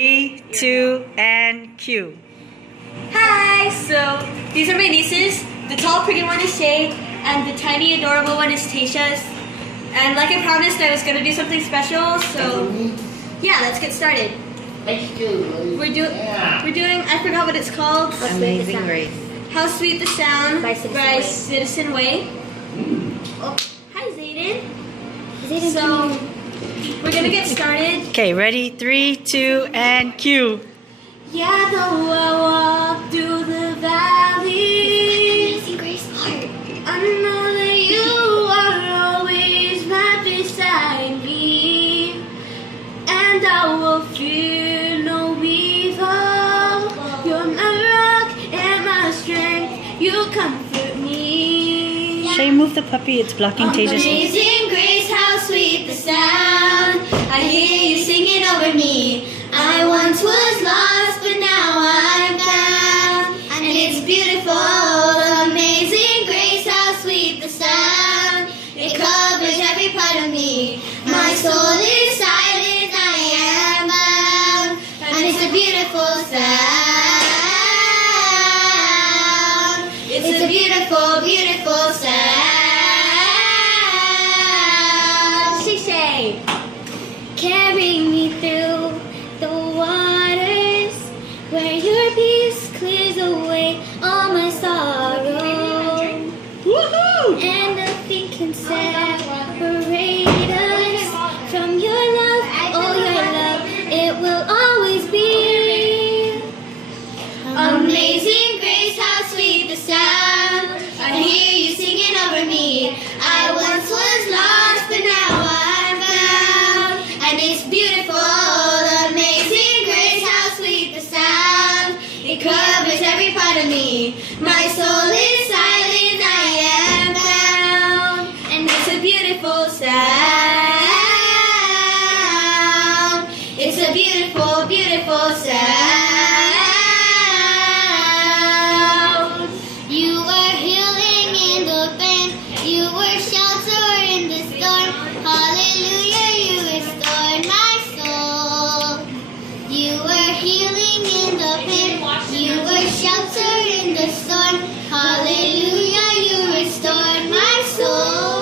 3, 2, and cue. Hi! So, these are my nieces. The tall, pretty one is Shae, and the tiny, adorable one is Tasha's. And like I promised, I was going to do something special, so yeah, let's get started. We're doing, I forgot what it's called. Amazing Grace. How Sweet the Sound By Citizen Way. Oh, hi Zayden. So, we're going to get started. Okay, ready? 3, 2, and cue. Yeah, though I walk through the valley, Amazing Grace part. I know that you are always right beside me, and I will fear no evil. You're my rock and my strength, you comfort me. Shae, move the puppy. It's blocking Tasha's. Amazing Grace, how sweet the sound. I hear you singing over me. I once was lost, but now I'm found, and it's beautiful. Amazing Grace, how sweet the sound. It covers every part of me. My soul is silent, I am bound, and it's a beautiful sound. It's a beautiful, beautiful sound. Shae, carry me through the waters where your peace clears away all my sorrow. Woohoo! And nothing can separate us from your love. Oh, your love, it will always be. Amazing Grace, how sweet the sound. I hear you singing over me. I once was lost, but now I'm found, and it's beautiful. It covers every part of me. My soul is silent, I am bound, and it's a beautiful sound. It's a beautiful, beautiful sound. You were healing in the pain, you were shelter in the storm. Hallelujah, you restored my soul. You were healing in the pain, you were shelter in the storm. Hallelujah, you restored my soul.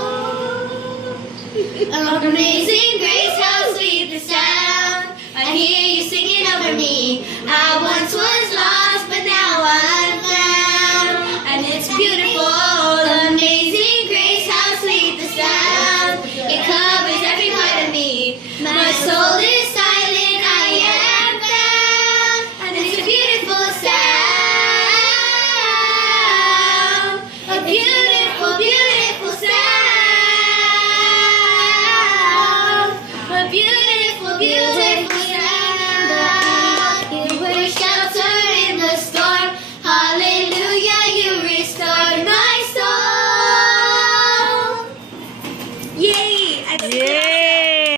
Amazing Grace, how sweet the sound. I hear you singing over me. I once was lost, but now I'm found, and it's beautiful. Amazing Grace, how sweet the sound. It covers every part of me. My soul is silent, I am found, and it's a beautiful sound. A beautiful, beautiful sound. A beautiful, beautiful